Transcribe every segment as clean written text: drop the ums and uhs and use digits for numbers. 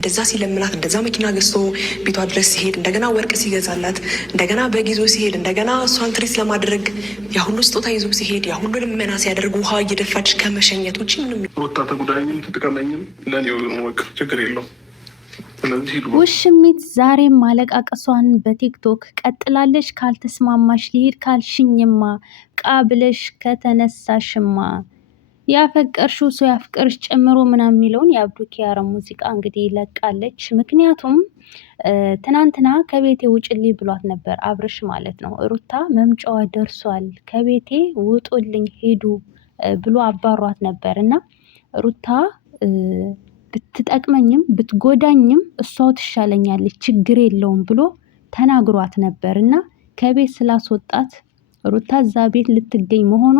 እንደዛ ሲለምናት እንደዛ መኪና ገዝቶ ቤቷ ድረስ ሲሄድ እንደገና ወርቅ ሲገዛላት እንደገና በጊዞ ሲሄድ እንደገና እሷን ትሪት ለማድረግ ያሁሉ ስጦታ ይዞ ሲሄድ ያሁሉ ልመና ሲያደርግ ውሃ እየደፋች ከመሸኘት ውጭ ምንም ወጣ ተጉዳኝም ትጥቀመኝም ለኔ ወቅ ችግር የለው። ውሽሚት ዛሬም ማለቃቀሷን በቲክቶክ ቀጥላለች። ካልተስማማሽ ሊሄድ ካልሽኝማ ቃብለሽ ከተነሳሽማ ያፈቀርሽው ሰው ያፍቅርሽ ጨምሮ ምናምን የሚለውን የአብዱኪያር ሙዚቃ እንግዲህ ለቃለች። ምክንያቱም ትናንትና ከቤቴ ውጭልኝ ብሏት ነበር አብርሽ ማለት ነው። ሩታ መምጫዋ ደርሷል ከቤቴ ውጡልኝ ሄዱ ብሎ አባሯት ነበር እና ሩታ ብትጠቅመኝም ብትጎዳኝም እሷው ትሻለኛለች ችግር የለውም ብሎ ተናግሯት ነበር እና ከቤት ስላስወጣት ሩታ እዛ ቤት ልትገኝ መሆኗ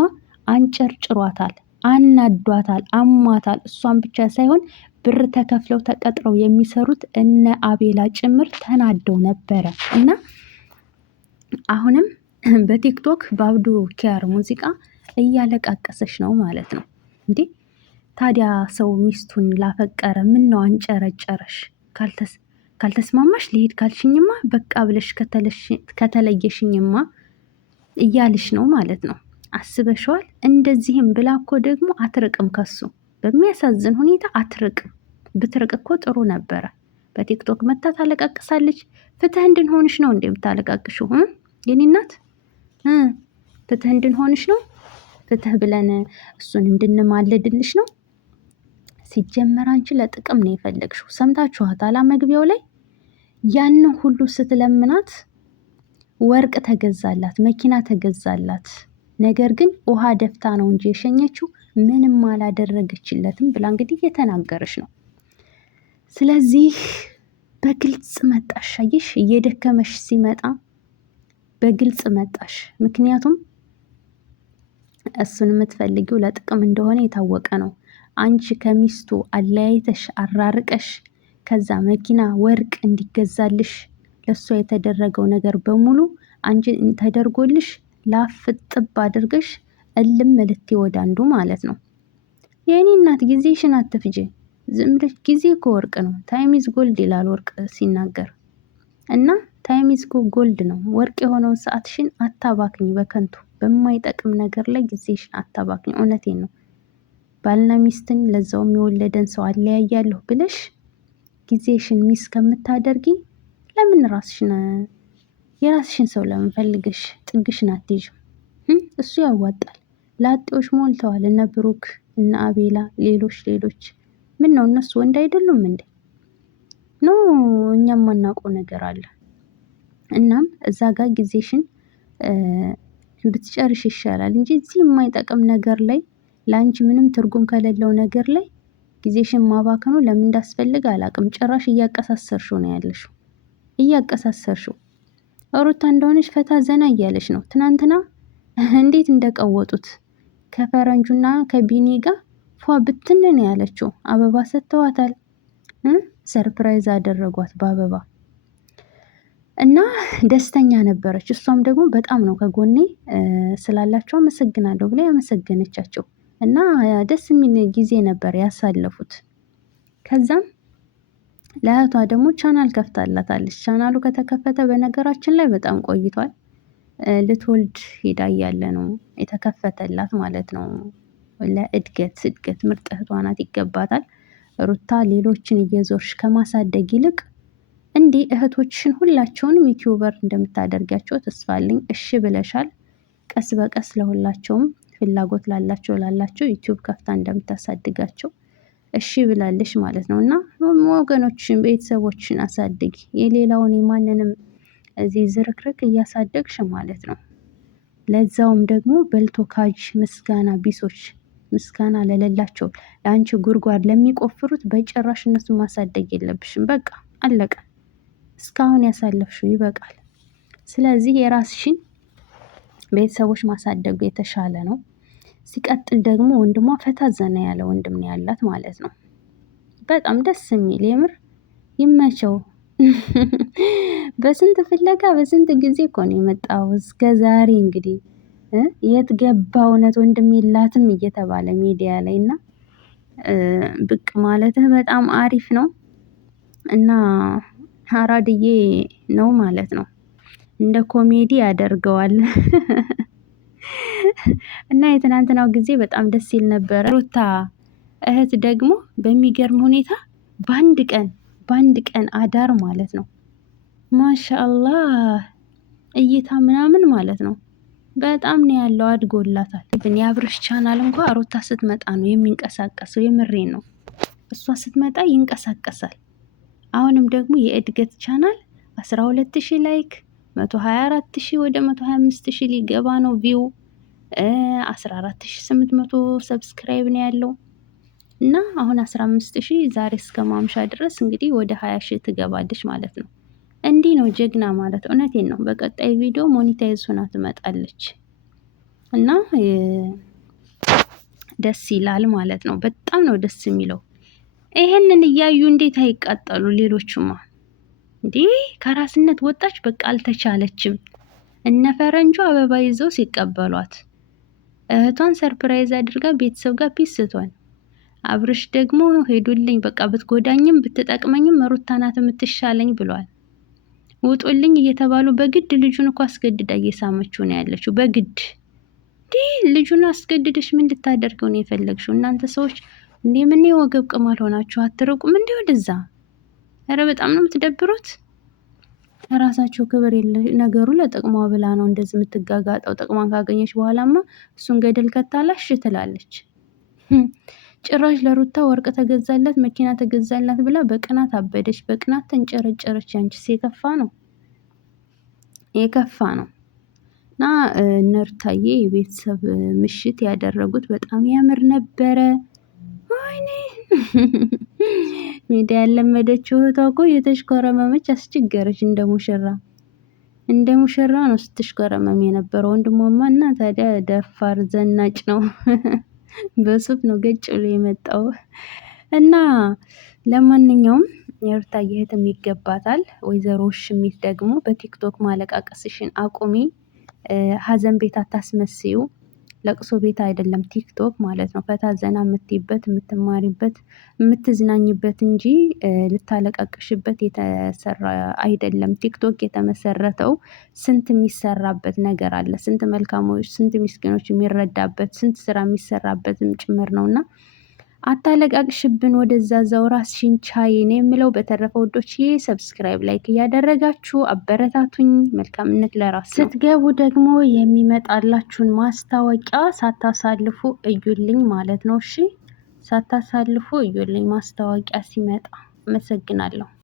አንጨርጭሯታል፣ አናዷታል፣ አሟታል። እሷን ብቻ ሳይሆን ብር ተከፍለው ተቀጥረው የሚሰሩት እነ አቤላ ጭምር ተናደው ነበረ እና አሁንም በቲክቶክ በአብዱኪያር ሙዚቃ እያለቃቀሰች ነው ማለት ነው። እንዴ ታዲያ ሰው ሚስቱን ላፈቀረ ምን ነው አንጨረጨረሽ? ካልተስማማሽ ልሄድ ካልሽኝማ በቃ ብለሽ ከተለየሽኝማ እያልሽ ነው ማለት ነው። አስበሽዋል? እንደዚህም ብላ እኮ ደግሞ አትርቅም ከሱ በሚያሳዝን ሁኔታ አትርቅም። ብትርቅ እኮ ጥሩ ነበረ። በቲክቶክ መታ ታለቃቅሳለች። ፍትህ እንድንሆንሽ ነው እንዴ የምታለቃቅሽው? የኔ እናት ፍትህ እንድንሆንሽ ነው? ፍትህ ብለን እሱን እንድንማልድልሽ ነው? ሲጀመር አንቺ ለጥቅም ነው የፈለግሽው። ሰምታችኋታል መግቢያው ላይ ያን ሁሉ ስትለምናት ወርቅ ተገዛላት፣ መኪና ተገዛላት። ነገር ግን ውሃ ደፍታ ነው እንጂ የሸኘችው ምንም አላደረገችለትም ብላ እንግዲህ እየተናገረች ነው። ስለዚህ በግልጽ መጣሽ። አየሽ፣ እየደከመሽ ሲመጣ በግልጽ መጣሽ። ምክንያቱም እሱን የምትፈልጊው ለጥቅም እንደሆነ የታወቀ ነው። አንቺ ከሚስቱ አለያይተሽ አራርቀሽ ከዛ መኪና ወርቅ እንዲገዛልሽ ለሷ የተደረገው ነገር በሙሉ አንቺ ተደርጎልሽ ላፍጥብ አድርገሽ እልም ልትይ ወደ አንዱ ማለት ነው። የኔ እናት ጊዜሽን አትፍጂ። ዝም ብለሽ ጊዜ እኮ ወርቅ ነው። ታይም ኢዝ ጎልድ ይላል ወርቅ ሲናገር እና ታይም ኢዝ ጎልድ ነው። ወርቅ የሆነውን ሰዓትሽን አታባክኝ በከንቱ በማይጠቅም ነገር ላይ ጊዜሽን አታባክኝ። እውነቴን ነው። ባልና ሚስትን ለዛውም የወለደን ሰው አለያያለሁ ብለሽ ጊዜሽን ሚስ ከምታደርጊ ለምን የራስሽን ሰው ለምን ፈልገሽ ጥግሽን አትይዥም? እሱ ያዋጣል። ላጤዎች ሞልተዋል። እነ ብሩክ እነ አቤላ ሌሎች ምን ነው እነሱ ወንድ አይደሉም እንዴ? ኖ እኛም ማናውቀው ነገር አለ። እናም እዛ ጋር ጊዜሽን ብትጨርሽ ይሻላል እንጂ እዚህ የማይጠቅም ነገር ላይ ለአንቺ ምንም ትርጉም ከሌለው ነገር ላይ ጊዜሽን ማባከኑ ለምን እንዳስፈልግ አላቅም። ጭራሽ እያቀሳሰርሽው ነው ያለሽው። እያቀሳሰርሽው ሩታ እንደሆነች ፈታ ዘና እያለች ነው። ትናንትና እንዴት እንደቀወጡት ከፈረንጁና ከቢኒ ጋር ፏ ብትን ነው ያለችው። አበባ ሰጥተዋታል። ሰርፕራይዝ አደረጓት በአበባ እና ደስተኛ ነበረች። እሷም ደግሞ በጣም ነው ከጎኔ ስላላቸው አመሰግናለሁ ብላ ያመሰገነቻቸው እና ደስ የሚል ጊዜ ነበር ያሳለፉት። ከዛም ለእህቷ ደግሞ ቻናል ከፍታላታለች። ቻናሉ ከተከፈተ በነገራችን ላይ በጣም ቆይቷል። ልትወልድ ሄዳ እያለ ነው የተከፈተላት ማለት ነው። ለእድገት ምርጥ እህቷ ናት፣ ይገባታል። ሩታ ሌሎችን እየዞርሽ ከማሳደግ ይልቅ እንዲህ እህቶችሽን ሁላቸውንም ዩቲዩበር እንደምታደርጋቸው ተስፋ አለኝ። እሺ ብለሻል። ቀስ በቀስ ለሁላቸውም ፍላጎት ላላቸው ዩቲዩብ ከፍታ እንደምታሳድጋቸው እሺ ብላለሽ ማለት ነው። እና ወገኖችን ቤተሰቦችን አሳድጊ። የሌላውን የማንንም እዚህ ዝርክርክ እያሳደግሽ ማለት ነው። ለዛውም ደግሞ በልቶ ካጅ ምስጋና ቢሶች፣ ምስጋና ለሌላቸው ለአንቺ ጉድጓድ ለሚቆፍሩት በጭራሽ እነሱን ማሳደግ የለብሽም። በቃ አለቀ። እስካሁን ያሳለፍሽው ይበቃል። ስለዚህ የራስሽን ቤተሰቦች ማሳደጉ የተሻለ ነው። ሲቀጥል ደግሞ ወንድሟ ፈታ ዘና ያለ ወንድም ነው ያላት ማለት ነው። በጣም ደስ የሚል የምር ይመቸው። በስንት ፍለጋ በስንት ጊዜ እኮ ነው የመጣው እስከ ዛሬ። እንግዲህ የት ገባ እውነት ወንድም የላትም እየተባለ ሚዲያ ላይ እና ብቅ ማለትህ በጣም አሪፍ ነው። እና አራድዬ ነው ማለት ነው። እንደ ኮሜዲ ያደርገዋል። እና የትናንትናው ጊዜ በጣም ደስ ይል ነበረ። ሩታ እህት ደግሞ በሚገርም ሁኔታ በአንድ ቀን አዳር ማለት ነው ማሻአላህ እይታ ምናምን ማለት ነው በጣም ነው ያለው፣ አድጎላታል። የአብርሽ ቻናል እንኳ ሩታ ስትመጣ ነው የሚንቀሳቀሰው። የምሬን ነው፣ እሷ ስትመጣ ይንቀሳቀሳል። አሁንም ደግሞ የእድገት ቻናል 12000 ላይክ 124000 ወደ 125000 ሊገባ ነው። ቪው 14800 ሰብስክራይብ ነው ያለው እና አሁን 15000 ዛሬ እስከ ማምሻ ድረስ እንግዲህ ወደ 20000 ትገባለች ማለት ነው። እንዲህ ነው ጀግና ማለት። እውነቴን ነው። በቀጣይ ቪዲዮ ሞኔታይዝ ሆና ትመጣለች እና ደስ ይላል ማለት ነው። በጣም ነው ደስ የሚለው። ይሄንን እያዩ እንዴት አይቃጠሉ? ሌሎቹማ እንዴ ከራስነት ወጣች፣ በቃ አልተቻለችም። እነ ፈረንጁ አበባ ይዘው ሲቀበሏት፣ እህቷን ሰርፕራይዝ አድርጋ ቤተሰብ ጋር ፒስ ስትሆን፣ አብርሽ ደግሞ ሄዱልኝ በቃ ብትጎዳኝም ብትጠቅመኝም ሩታ ናት የምትሻለኝ ብሏል። ውጡልኝ እየተባሉ በግድ ልጁን እኮ አስገድዳ እየሳመችው ነው ያለችው። በግድ ልጁን አስገድደሽ ምን ልታደርገው ነው የፈለግሽው? እናንተ ሰዎች እንዴ ምን ወገብ ቅማል ሆናችሁ አትርቁም እንዴ ወደዛ? ኧረ በጣም ነው የምትደብሩት። ራሳቸው ክብር የለ። ነገሩ ለጥቅሟ ብላ ነው እንደዚህ የምትጋጋጠው። ጥቅሟን ካገኘች በኋላማ እሱን ገደል ከታላሽ ትላለች። ጭራሽ ለሩታ ወርቅ ተገዛላት፣ መኪና ተገዛላት ብላ በቅናት አበደች፣ በቅናት ተንጨረጨረች። ያንቺስ የከፋ ነው። እና እነ ሩታዬ የቤተሰብ ምሽት ያደረጉት በጣም ያምር ነበረ። ወይኔ ሚዲያ ያለመደችው እህቷ እኮ የተሽኮረመመች አስቸገረች። እንደ ሙሽራ ነው ስትሽኮረመም የነበረው። ወንድሟማ እና ታዲያ ደፋር ዘናጭ ነው። በሱፍ ነው ገጭ ብሎ የመጣው። እና ለማንኛውም የሩታዬ እህትም ይገባታል። ወይዘሮ ሽሚት ደግሞ በቲክቶክ ማለቃቀስሽን አቁሚ። ሀዘን ቤት አታስመስዩ። ለቅሶ ቤት አይደለም ቲክቶክ ማለት ነው። ፈታ ዘና የምትይበት፣ የምትማሪበት፣ የምትዝናኝበት እንጂ ልታለቃቅሽበት የተሰራ አይደለም። ቲክቶክ የተመሰረተው ስንት የሚሰራበት ነገር አለ። ስንት መልካሞች፣ ስንት ምስኪኖች የሚረዳበት፣ ስንት ስራ የሚሰራበትም ጭምር ነውና አታለቃቅሽብን። ወደዛ ዘው ራስሽን ቻይ ነው የምለው። በተረፈ ውዶች ሰብስክራይብ፣ ላይክ እያደረጋችሁ አበረታቱኝ። መልካምነት ለራስ። ስትገቡ ደግሞ የሚመጣላችሁን ማስታወቂያ ሳታሳልፉ እዩልኝ ማለት ነው። እሺ፣ ሳታሳልፉ እዩልኝ ማስታወቂያ ሲመጣ። አመሰግናለሁ።